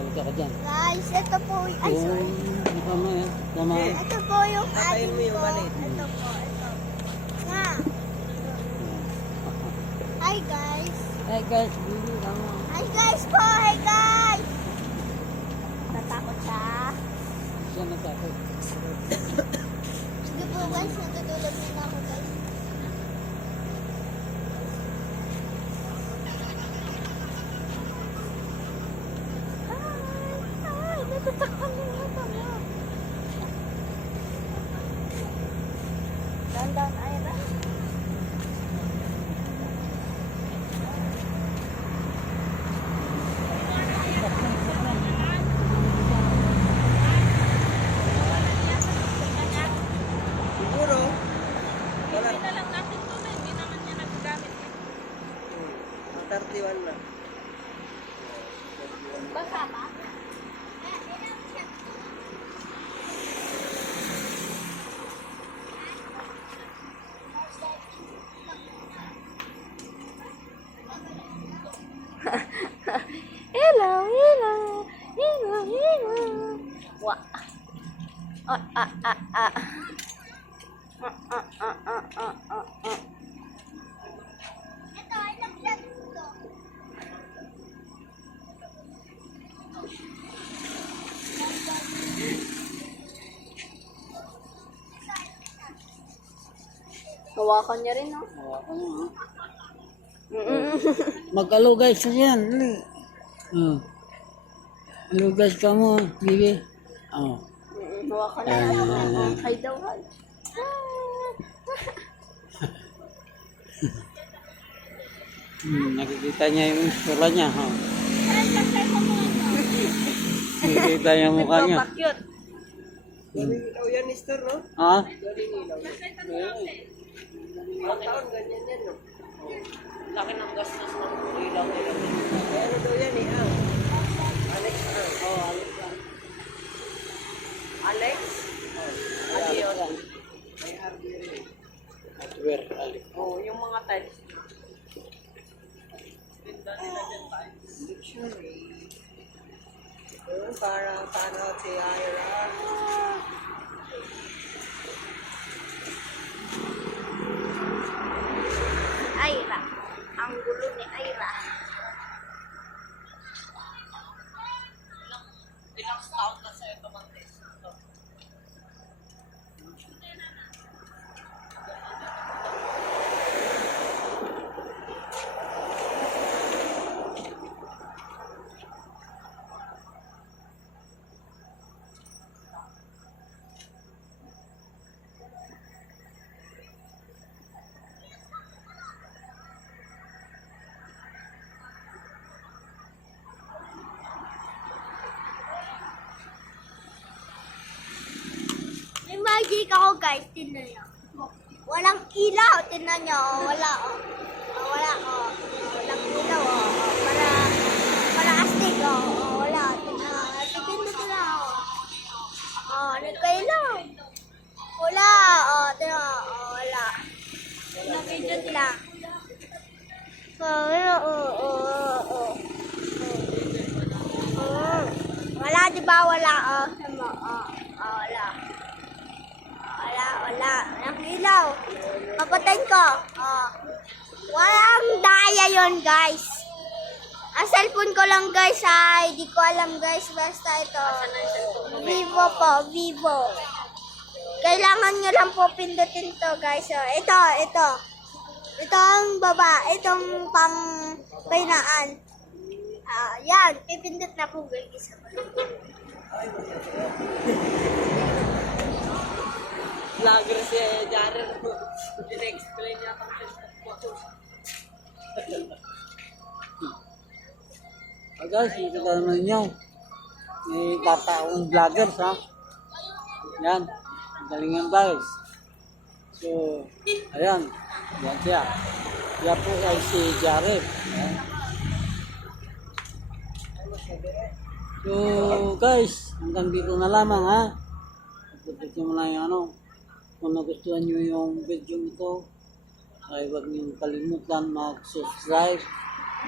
Salita ka dyan. Guys, ito po. Ay, sorry. Hindi pa may. Tama. Ito po yung ating mo yung po. maliit. Ito po, ito. Nga. Hi guys. Hey guys, Bibi, tama. Hi guys po. Hi guys. Natakot siya. Siya natakot. Sige po guys, natutulog na ako guys. Ay, natatakpan na yung mata mo. Dandan, Ira. Siguro. Wala. Hindi na lang natin to na, hindi naman niya nagagamit. 31 na. Basa ba? Hello, hello, hello, hello. Wa. Ah, ah, ah, ah. Ah, ah, ah, ah, ah, ah, ah. Ito, ay nag-vlog ito. Hawakan niya rin, no? Hawakan mo, ha? Mag-alo guys kasi yan. Dali. Alo guys ka mo, Bibi. Oh. Hawakan niya. Ayan. Hi daw, hi. Nakikita niya yung sura niya, ha? Nakikita niya yung mukha niya. Nagpapakyut. Galing ilaw yan, Mister, no? Ha? Galing ilaw. Ilang taon, ganyan yan, no? Laki ng gastos ng ilaw nila. Ay, ano daw yan, eh, Alex, Oh, Alex. Alex? Ano yun? May hardware, Hardware, Alex. Oo, yung mga tiles. Yun, para paano si Ira. Aira. Ang gulo ni Aira. Ilang taon na sa'yo ito mang test. May magic ako guys, tingnan niyo. Walang ilaw, tingnan niyo. Oh, wala, oh. Oh, wala, oh. Oh, walang ilaw, oh. Oh, para astig, oh. Oh, wala, tingnan mo. Pipindot ko lang, oh. Oh, nagkailaw. Wala, oh, tingnan mo. Oh, wala. Napindot lang. Oh, wala, oh, oh, oh, oh. Oh. Wala, di ba? Wala, oh. Tama, oh. Oh, wala. Wala. Walang ilaw. Papatayin ko. Oh. Walang daya yon guys. Ang cellphone ko lang guys ay di ko alam guys. Basta ito. Vivo po. Vivo. Kailangan nyo lang po pindutin to guys. So, ito. Ito ang baba. Itong pang painaan. Yan. Pipindot na po guys. Vlogger si Jared. Dine-explain niya ang Facebook ko. Guys, nakita naman niyo. May tatawang vloggers, ha? Yan. Galing yan, guys. So, ayan. Yan siya. Yan po ay si Jared. Ayan. So, guys, hanggang dito na lamang, ha? Pagdating mo lang yung ano. Kung nagustuhan nyo yung video ito, ay huwag niyong kalimutan mag-subscribe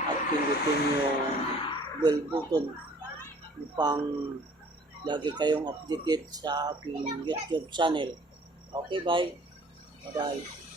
at pindutin yung bell button upang lagi kayong updated sa aking YouTube channel. Okay, bye. Bye-bye.